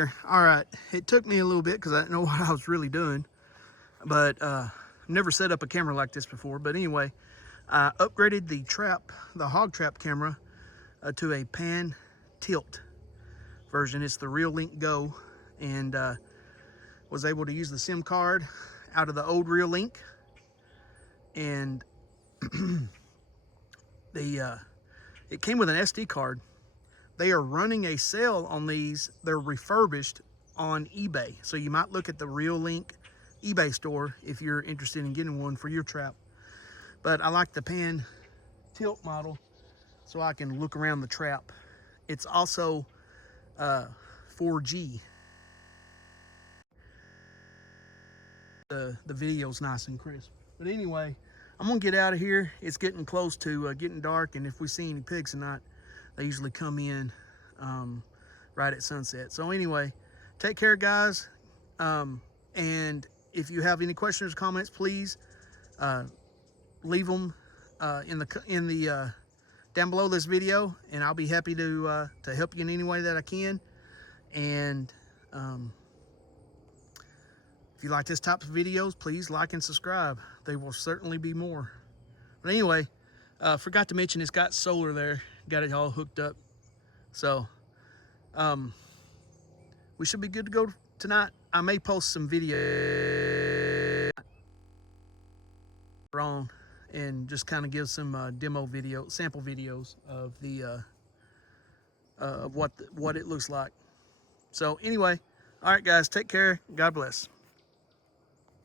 Here, all right, it took me a little bit because I didn't know what I was really doing, but never set up a camera like this before. But anyway, I upgraded the hog trap camera to a pan tilt version. It's the Reolink Go, and was able to use the SIM card out of the old Reolink, and it came with an SD card. They are running a sale on these. They're refurbished on eBay, so you might look at the Reolink eBay store if you're interested in getting one for your trap. But I like the pan tilt model so I can look around the trap. It's also 4G. The video's nice and crisp. But anyway, I'm gonna get out of here. It's getting close to getting dark, and if we see any pigs tonight, they usually come in right at sunset. So anyway, take care, guys. And if you have any questions or comments, please leave them in the down below this video, and I'll be happy to help you in any way that I can. And if you like this type of videos, please like and subscribe. There will certainly be more. But anyway, forgot to mention it's got solar there. Got it all hooked up. So we should be good to go tonight. I may post some video on and just kind of give some sample videos of the of what it looks like. So anyway, all right, guys, take care. God bless.